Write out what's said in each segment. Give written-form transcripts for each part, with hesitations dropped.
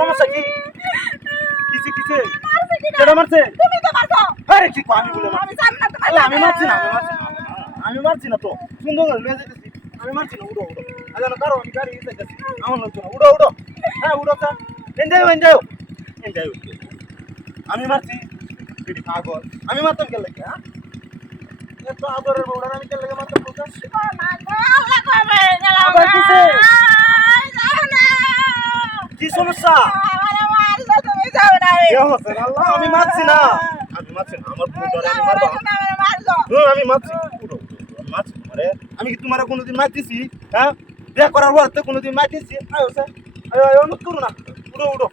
সমস্যা কি কিসে কিসে কেডা মারছে তুমি তো মারছো আরে কি কো আমি বলে আমি জানি না তোমার আমি মারছি না আমি মারছি না তো সুন্দর করে লয়ে যাইতেছি আমি মারছি না উড়ো উড়ো আরে কারো আমি গাড়ি যাইতেছি আমার লোক না উড়ো উড়ো হ্যাঁ উড়ো তা এনজাই আমি মারছি তুই পাগল আমি মারতাম কেন লাগে হ্যাঁ এত আদরের বউড়ার আমি কেন লাগে মারতাম তোকে আল্লাহ করবে আবার কিসে? যাও না কি সমস্যা আমারে মারছো তুমি যাও না কি হচ্ছে আল্লাহ আমি মারছি না আমার বউড়ার আমি মারবো আমারে মারছো আমি মারছি উড়ো মারছি আরে আমি কি তোমারে কোনোদিন মারতেছি হ্যাঁ বিয়ে করার পর তো কোনোদিন মারতেছি আয়ো স্যার আয়ো আয়ো অনুরোধ করো না উড়ো উড়ো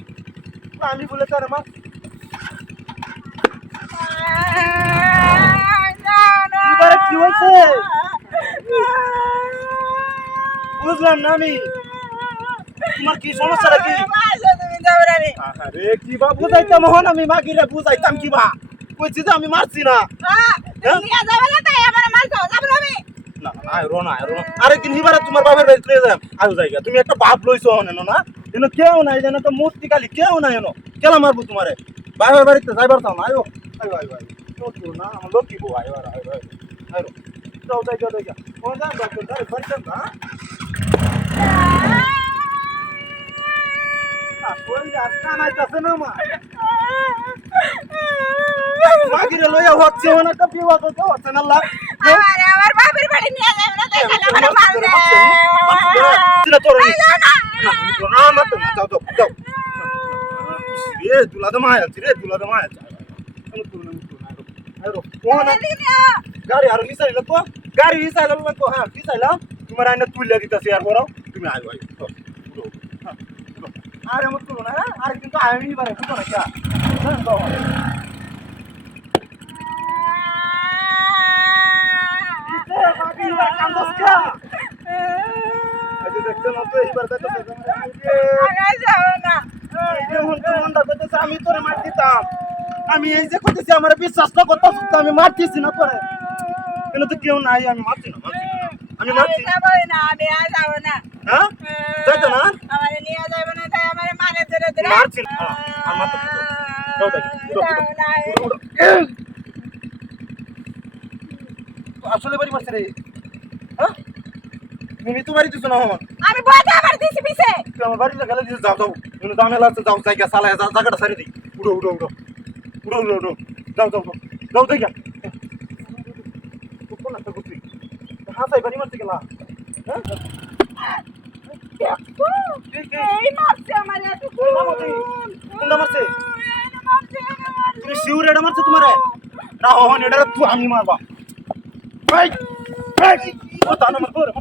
আমি বলে তার মা এবারে কি হয়েছে বুঝলাম না আমি তোমার কি সমস্যাটা কি আরে কি বা বুঝাইতাম হন আমি মাগিরে বুঝাইতাম কি বা কইছি যে আমি মারছি না না আয়রো না আরে কি নিবারে তোমার বাবার বাড়িতে লয়ে যাম আয়ো জায়গা তুমি একটা বাপ লইছো হন না এনো কেউ নাই যেন তো মূর্তি কালি কেউ নাই এনো কেলা মারবো তোমারে বাবার বাড়িতে যাইবার চাও না আয়ো আয়ো আয়ো আয়ো তো না আমার লোক কি বউ আয়ো আয়ো আয়ো আয়ো যাও জায়গা কোন যান ডক্টর যাই বাড়িতে না কোন যান কামাই কাছে না মা মাগিরে লইয়া হচ্ছে না তো বিয়া তো হচ্ছে না আল্লাহ আমার বাপের বাড়ি নিয়ে যাবে না তাই আমারে মারবে না তোর না মত না যাও যাও রে দুলা দমা আছে রে দুলা দমা আছে আরে কোন গাড়ি আর হিসাই লাগবো গাড়ি হিসাই লাগবো হ্যাঁ হিসাই লাও তোমার আইনা তুইলা দিতাছি আর বড় তুমি আইও আইও আরে মত তুলো না আরে কিন্তু আমি বারে বুঝো না কি আমি তোরে মার দিতাম আমি এই যে কইতেছি আমার বিশ্বাস না করতে আমি মারতেছি না তোরে কেন তো কেউ নাই আমি মারছি না আমি মারছি হ্যাঁ যাইতো না মারছি না আমার তো আসলে বাড়ি মারছে রে হ্যাঁ তুমি তো বাড়ি দিছো না আমার আমি বইতে আমার দিছি পিছে তুই আমার বাড়িতে গেলে দিছো যাও যাও তুমি দামে লাগছে যাও জায়গা চালায় জায়গাটা সারি দিই উড়ো উড়ো উড়ো উড়ো উড়ো উড়ো যাও যাও যাও জায়গা কোন একটা করছি হ্যাঁ সাই বাড়ি মারতে গেলা হ্যাঁ এই মারছে আমার এত কোনটা মারছে তুমি শিউর এটা মারছে তোমারে রাহো হন এটা তুই আমি মারবা ভাই ভাই ও দানা মারবো রে